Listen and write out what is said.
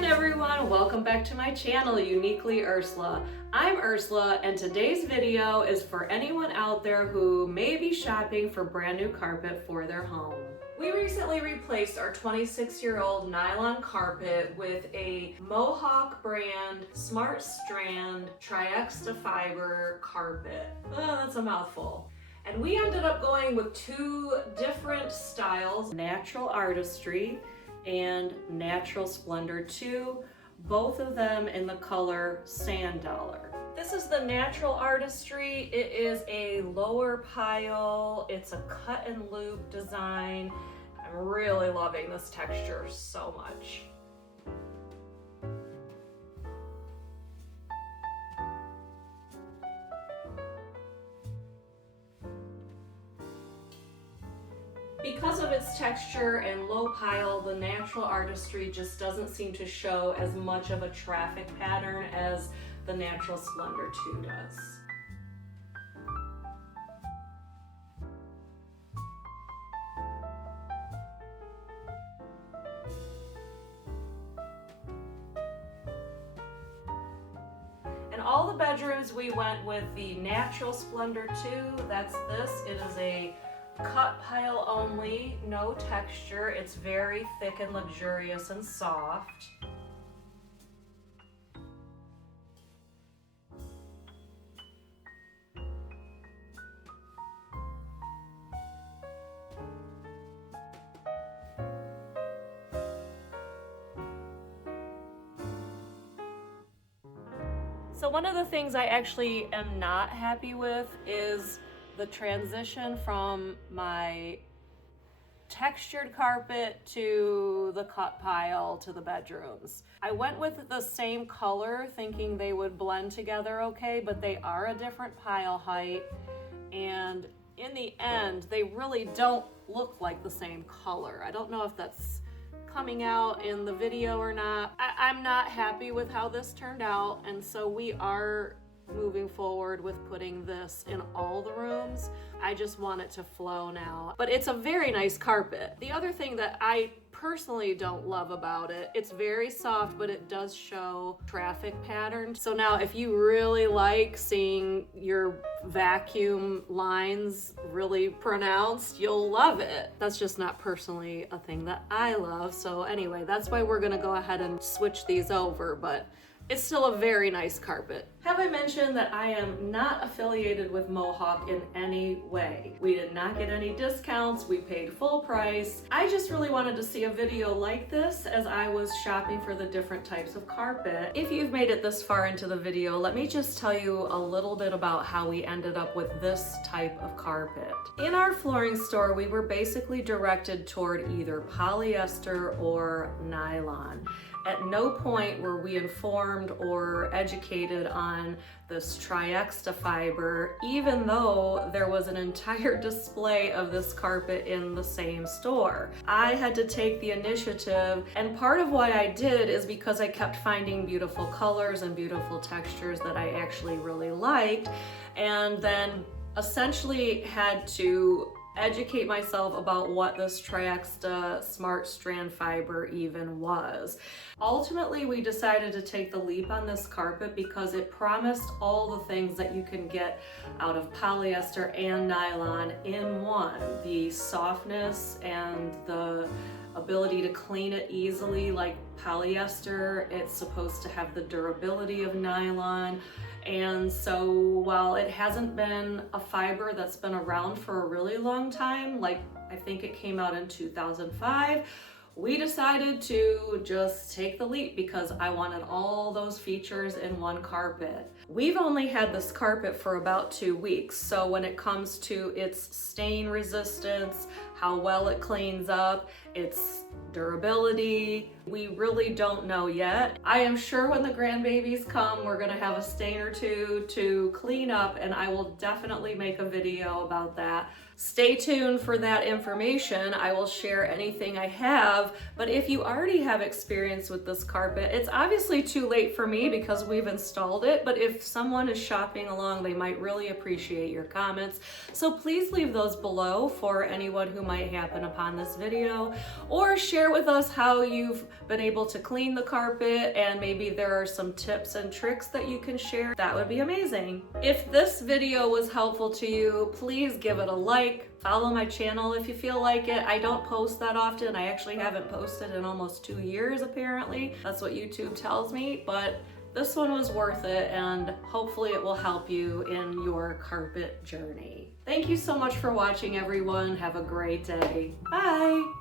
again, everyone. Welcome back to my channel, Uniquely Ursula. I'm Ursula, and today's video is for anyone out there who may be shopping for brand new carpet for their home. We recently replaced our 26-year-old nylon carpet with a Mohawk brand Smartstrand Triexta fiber carpet. That's a mouthful. And we ended up going with two different styles, Natural Artistry and Natural Splendor 2, both of them in the color Sand Dollar. This is the Natural Artistry. It is a lower pile. It's a cut and loop design. I'm really loving this texture so much. Because of its texture and low pile, the Natural Artistry just doesn't seem to show as much of a traffic pattern as the Natural Splendor 2 does. In all the bedrooms, we went with the Natural Splendor 2. That's this. It is a cut pile only, no texture. It's very thick and luxurious and soft. So one of the things I actually am not happy with is the transition from my textured carpet to the cut pile to the bedrooms. I went with the same color thinking they would blend together okay, but they are a different pile height, and in the end they really don't look like the same color. I don't know if that's coming out in the video or not. I'm not happy with how this turned out, and so we are moving forward with putting this in all the rooms. I just want it to flow now. But it's a very nice carpet. The other thing that I personally don't love about it, it's very soft, but it does show traffic patterns. So now if you really like seeing your vacuum lines really pronounced, you'll love it. That's just not personally a thing that I love. So anyway, that's why we're gonna go ahead and switch these over, but it's still a very nice carpet. Have I mentioned that I am not affiliated with Mohawk in any way? We did not get any discounts, we paid full price. I just really wanted to see a video like this as I was shopping for the different types of carpet. If you've made it this far into the video, let me just tell you a little bit about how we ended up with this type of carpet. In our flooring store, we were basically directed toward either polyester or nylon. At no point were we informed or educated on this Triexta fiber, even though there was an entire display of this carpet in the same store. I had to take the initiative, and part of why I did is because I kept finding beautiful colors and beautiful textures that I actually really liked, and then essentially had to educate myself about what this Triexta Smartstrand fiber even was. Ultimately, we decided to take the leap on this carpet because it promised all the things that you can get out of polyester and nylon in one. The softness and the ability to clean it easily like polyester. It's supposed to have the durability of nylon. And so while it hasn't been a fiber that's been around for a really long time, like I think it came out in 2005, we decided to just take the leap because I wanted all those features in one carpet. We've only had this carpet for about 2 weeks, so when it comes to its stain resistance, how well it cleans up, its durability, we really don't know yet. I am sure when the grandbabies come, we're gonna have a stain or two to clean up, and I will definitely make a video about that. Stay tuned for that information. I will share anything I have, but if you already have experience with this carpet, it's obviously too late for me because we've installed it, but if someone is shopping along, they might really appreciate your comments. So please leave those below for anyone who might happen upon this video, or share with us how you've been able to clean the carpet, and maybe there are some tips and tricks that you can share. That would be amazing. If this video was helpful to you, please give it a like. Follow my channel if you feel like it. I don't post that often. I actually haven't posted in almost 2 years, apparently. That's what YouTube tells me, but this one was worth it, and hopefully it will help you in your carpet journey. Thank you so much for watching, everyone. Have a great day. Bye.